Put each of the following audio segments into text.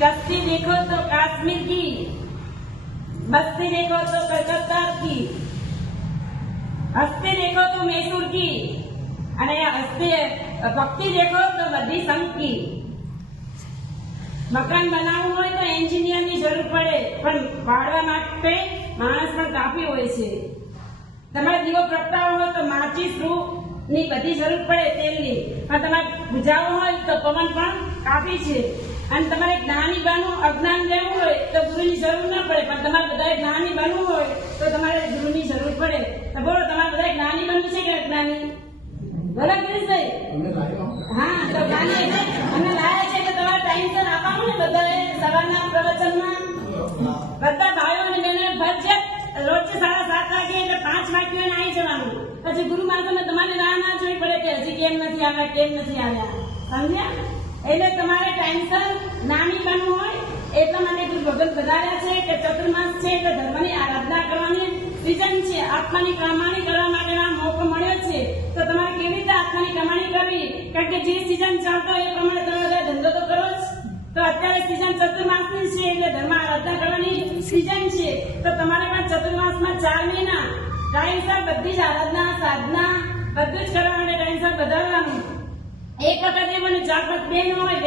कश्ती देखो तो कश्मीर की, बस्ती देखो तो कलकत्ता की, हस्ती देखो तो मैसूर की, અને હસ્તી ભક્તિ દેખો તો બધી સંઘ की। મકાન બનાવવું હોય તો એન્જિનિયરની જરૂર પડે, પણ વાળવા માટે માણસ પણ કાફી હોય છે। તમારે દીવો પ્રગટાવવો હોય તો માચીસ ની બધી જરૂર પડે, તેલની, પણ તમારે બુજાવવો હોય તો પવન પણ કાફી છે। અને તમારે જ્ઞાની બનવું, અજ્ઞાન લેવું હોય તો ગુરુની જરૂર ના પડે, પણ તમારે બધાએ જ્ઞાની બનવું હોય તો તમારે ગુરુની જરૂર પડે। તો બોલો, તમારે બધાએ જ્ઞાની બનવું છે કે અજ્ઞાની? બોલો ગિરીશભાઈ। હા, તો જ્ઞાની એટલે અમે લાયા છે કે તમારે ટાઈમસર આવવાનું ને બધાએ સવારના પ્રવચનમાં। બધા ભાઈઓ અને બહેનો ફરજિયાત રોજ 7:30 વાગે એટલે 5 વાગ્યે આવી જવાનું। પછી ગુરુ મહારાજને તમારી રાહ ના જોવી પડે કે હજી કેમ નથી આવ્યા, કેમ નથી આવ્યા, સમજ્યા? એટલે તમારે ટાઈમસર નાની બનવું હોય એટલા માટે ગુરુ ભગત બતાવ્યા છે કે ચતુર્માસ છે એટલે ધર્મની આરાધના કરવાની સિઝન છે, આત્માની કમાણી કરવા માટેનો મોકો મળ્યો છે। તો તમારે કેવી રીતે આત્માની કમાણી કરવી? કારણ કે જે સિઝન ચાલતો એ પ્રમાણે તમે બધા ધંધો તો કરો જ। તો અત્યારે સિઝન ચતુર્માસની છે એટલે ધર્મ આરાધના કરવાની સિઝન છે। તો તમારે પણ ચતુર્માસમાં 4 મહિના ટાઈમસર બધી જ આરાધના, સાધના બધું જ કરવા માટે ટાઈમસર વધારવાનું। એક વખત એ મને 4-5 બહેનો હોય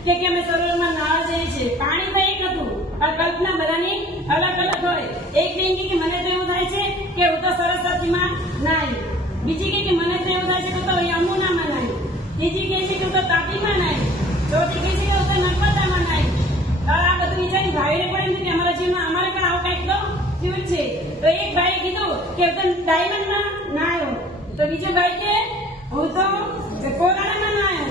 એટલે કે અમે સરોવરમાં નાવા જઈએ છીએ, પાણી તો એક હતું, આ કલ્પના બધાની અલગ અલગ હોય। એક બેન કે મને તો એવું થાય છે કે હું તો સરસ્વતીમાં નાઈ, બીજી કે મને તો એવું થાય છે કે તો યમુનામાં નાઈ, ત્રીજી કહે છે કે હું તો તાપીમાં નાઈ, ચોથી કહે છે કે હું તો નર્મદામાં નાઈ। આ બધું વિચારી ભાઈને પણ એમ કે અમારા જીવનમાં અમારે પણ આવું કંઈક તો થયું છે। તો એક ભાઈએ કીધું કે હું તો ડાયમંડમાં નાયો, તો બીજો ભાઈ કે હું તો કોરાણામાં નાયો,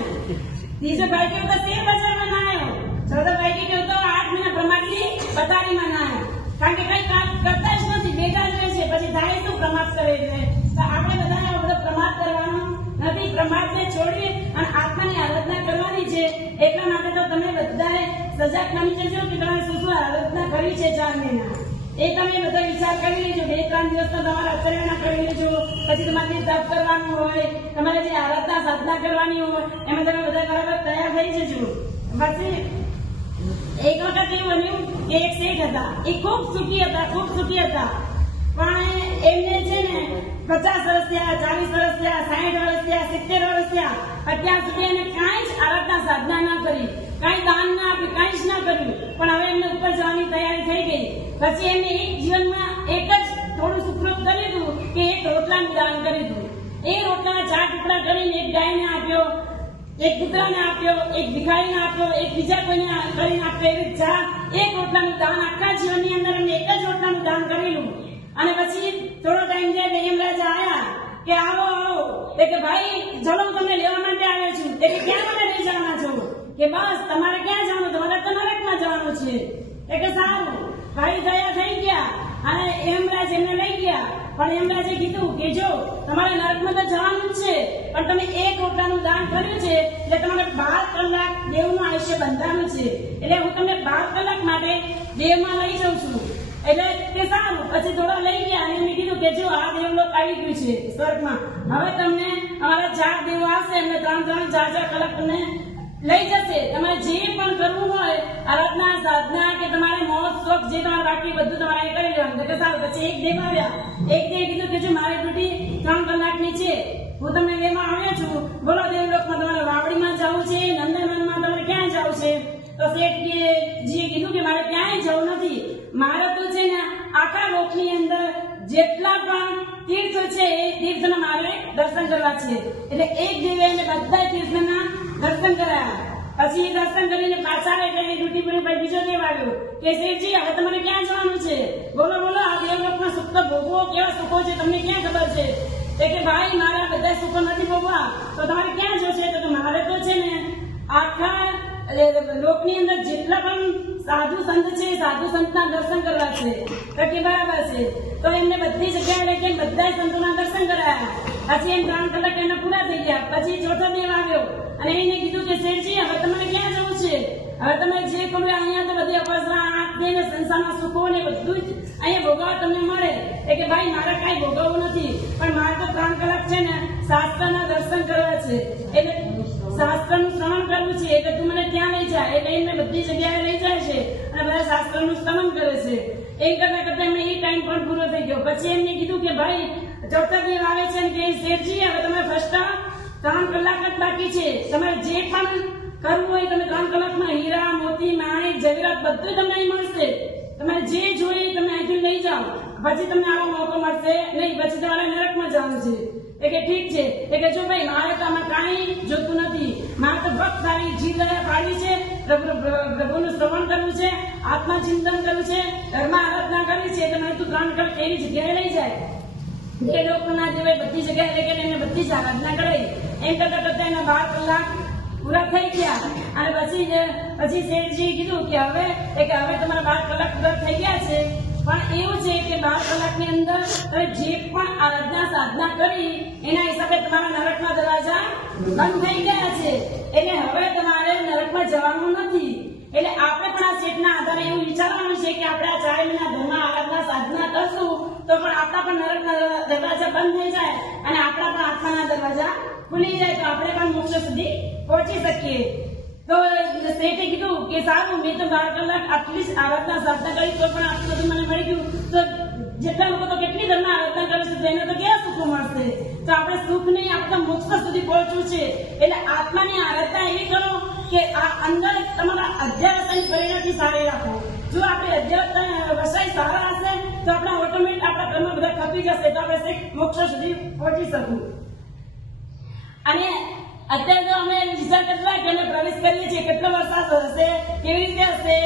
ત્રીજો ભાઈ કે હું તો શેર બજારમાં નાયો, ચોથો ભાઈ કે હું તો 8 મહિના બ્રહ્માજી પથારીમાં નાયો। કારણ કે કઈ કામ કરતા જ નથી, બેઠા જ રહે છે, પછી થાય શું પ્રમાદ કરે છે। તો આપણે બધાને આવો બધો પ્રમાદ કરવાનો નથી, પ્રમાદને છોડી અને આત્માની આરાધના કરવાની છે। એટલા માટે તો તમે બધાએ સજાગ બની જજો કે તમે શું શું આરાધના કરવી છે 4 મહિના। એ તમે બધા વિચાર કરી લેજો, 2-3 દિવસ તો તમારા અચરણા કરી લેજો, પછી તમારે તપ કરવાનું હોય, તમારે જે આરાધના સાધના કરવાની હોય એમાં તમે બધા બરાબર તૈયાર થઈ જજો। પછી એક વખત એવું બન્યું કે એક શેઠ હતા, એ ખૂબ સુખી હતા, પણ એમને છે ને 50 વર્ષ થયા, 40 વર્ષ થયા, 60 વર્ષ થયા, 70 વર્ષ થયા, અત્યાર સુધી એને કાંઈ જ આરાધના સાધના ના કરી, કાંઈ દાન ના આપ્યું, કાંઈ જ ના કર્યું। પણ હવે એમને ઉપર જવાની તૈયારી થઈ ગઈ। પછી એમને એક જીવનમાં એક જ થોડું સુખરૂપ કરી લીધું કે એક રોટલાનું દાન કરી દીધું। એ રોટલાના 4 ટુકડા કરીને એક ગાયને આપ્યો, એક કૂતરાને આપ્યો, એક ભિખારીને આપ્યો, એક બીજા કોઈને કરીને આપ્યો, એવી એક રોટલાનું દાન આખા જીવનની અંદર એમને એક જ રોટલાનું દાન કરેલું। અને પછી થોડો ટાઈમ જાય યમરાજ આવ્યા કે આવો કે ભાઈ ચલો હું તમને લેવા માટે આવ્યો છું। કે ક્યાં મને લઈ જવાના છો? કે બસ તમારે ક્યાં જવાનું? તમારે તો નરકમાં જવાનું છે। કે સારું, ભાઈ દયા થઈ ગયા અને યમરાજ એમને લઈ ગયા। પણ યમરાજે કીધું કે જો તમારે નરકમાં તો જવાનું જ છે, પણ તમે એક રોટલાનું દાન કર્યું છે એટલે તમારે 12 કલાક દેવનું આયુષ્ય બંધાનું છે, એટલે હું તમને 12 કલાક માટે દેવમાં લઈ જાઉં છું। એટલે કે સારું, પછી થોડા લઈ ગયા અને એમને કીધું કે જો આ દેવલોક આવી ગયું છે સ્વર્ગમાં, હવે તમને અમારા 4 દેવો આવશે, એમને 3-3, 4-4 કલાક તમને લઈ જશે। તમારે જે પણ કરવું હોય આરાધના સાધના કે તમારે મોજ શોખ જે તમારે બાકી બધું તમારે કરી લેવાનું। કે સારું, પછી એક દેવ આવ્યા, એક દેવ કીધું કે જો મારી ડ્યુટી 3 કલાકની છે, હું તમને લેવા આવ્યો છું, બોલો દેવલોકમાં તમારે વાવડીમાં જવું છે, નંદનવનમાં તમારે ક્યાં જવું છે? તો શેઠજીએ કીધું કે મારે ક્યાંય જવું નથી, મારે તો છે ને આખા લોકની અંદર જેટલા પણ તીર્થો છે એ તીર્થના મારે દર્શન કરવા છે। એટલે એક દેવે એને બધા તીર્થના દર્શન કરાયા। પછી દર્શન કરીને પાછા એટલે ડ્યુટી પર બીજો દેવ આવ્યો કે શેઠજી હવે તમારે ક્યાં જવાનું છે? બોલો આ દેવલોકના સુખ તો ભોગવો, કેવા સુખો છે તમને ક્યાં ખબર છે? કે ભાઈ મારા બધા સુખો નથી ભોગવા, તો તમારે ક્યાં જશે? તો મારે તો છે ને આખા લોકની અંદર જેટલા પણ સાધુ સંત છે સાધુ સંતના દર્શન કરવા છે। તો કે બરાબર છે, તો એમને બધી જગ્યાએ લઈ જઈને બધા સંતોના દર્શન કરાયા। પછી એમ 3 કલાક એના પૂરા થઈ ગયા। પછી ચોથો દેવ આવ્યો અને એને કીધું કે શેઠજી હવે તમારે ક્યાં જવું છે? હવે તમે જે કરવું અહીંયા તો બધી અપસરા આંખને સંસારના સુખો ને બધું જ અહીંયા ભોગવવા તમને મળે। કે ભાઈ મારે કાંઈ ભોગવવું નથી, પણ મારે તો 3 કલાક છે ને શાસ્ત્રના દર્શન કરવા છે। એટલે શાસ્ત્રનું શ્રવણ કરવું છે એટલે તું મને ત્યાં લઈ જા. એટલે એમને બધી જગ્યાએ લઈ જાય છે અને બધા શાસ્ત્રનું શ્રવણ કરે છે. એ કરતા કરતા એમને એ ટાઈમ પણ પૂરો થઈ ગયો. પછી એમને કીધું કે ભાઈ ચોથા દિવસ આવે છે ને કે શેઠજી હવે તમે ફર્સ્ટ 3 કલાક જ બાકી છે. તમારે જે પણ કરવું હોય તમે 3 કલાકમાં હીરા મોતી માણેક જવેરાત બધું તમને અહીં મળશે. તમારે જે જોઈએ તમે અહીંથી લઈ જાઓ. પછી તમને આવો મોકો મળશે નહીં. પછી તમારે નરકમાં જવાનું છે. એ કે ઠીક છે. એ કે જો ભાઈ મારે તો આમાં કાંઈ જોતું નથી. મારે તો ભક્ત તારી જીવદયા પાડવી છે, પ્રભુનું શ્રવણ કરવું છે, આત્મચિંતન કરવું છે, ધર્મ આરાધના કરવી છે. એટલે મને તું 3 કલાક એવી જગ્યાએ લઈ જાય. એ લોકોના જે બધી જગ્યાએ લઈ ગયા એમને બધી જ આરાધના કરાવી. એમ કરતા કરતા એના 12 કલાક પૂરા થઈ ગયા. અને પછી શેઠજીએ કીધું કે હવે તમારા 12 કલાક પૂરા થઈ ગયા છે. પણ એવું છે કે 12 કલાકની અંદર તમે જે પણ આરાધના સાધના કરી એના હિસાબે તમારા નરકના દરવાજા બંધ થઈ ગયા છે. એટલે હવે તમારે નરકમાં જવાનું નથી. એટલે આપણે પણ આ શેઠના આધારે એવું વિચારવાનું છે કે આપણે આ 4 મહિના ધર્મ આરાધના સાધના કરશું તો પણ આપણા પણ નરકના દરવાજા બંધ થઈ જાય અને આપણા પણ આત્માના દરવાજા ખુલી જાય તો આપણે પણ મોક્ષ સુધી પહોંચી શકીએ. તો શેઠે કીધું કે સારું મેં તો 12 કલાક આટલી આરાધના સાધના કરી તો પણ આટલું બધું મને મળી ગયું. તો જેટલા લોકો તો કેટલી ધર્મ આરાધના કરે છે તેને તો કેવા સુખો મળશે. તો આપણે સુખ નહીં આપણે મોક્ષ સુધી પહોંચવું છે. એટલે આત્માની આરાધના એવી કરો કે આ અંદર તમારા અધ્યાવસાયની પરિણતિ સારી રાખો. જો આપણે અધ્યાવસાય સારા હશે તો આપણા ઓટોમેટિક આપણા કર્મ બધા ખપી જશે તો આપણે મોક્ષ સુધી પહોંચી શકું. અને અત્યારે તો અમે વિચાર કરતા કે અમે પ્રવેશ કરીએ છીએ કેટલો વરસાદ હશે કેવી રીતે હશે.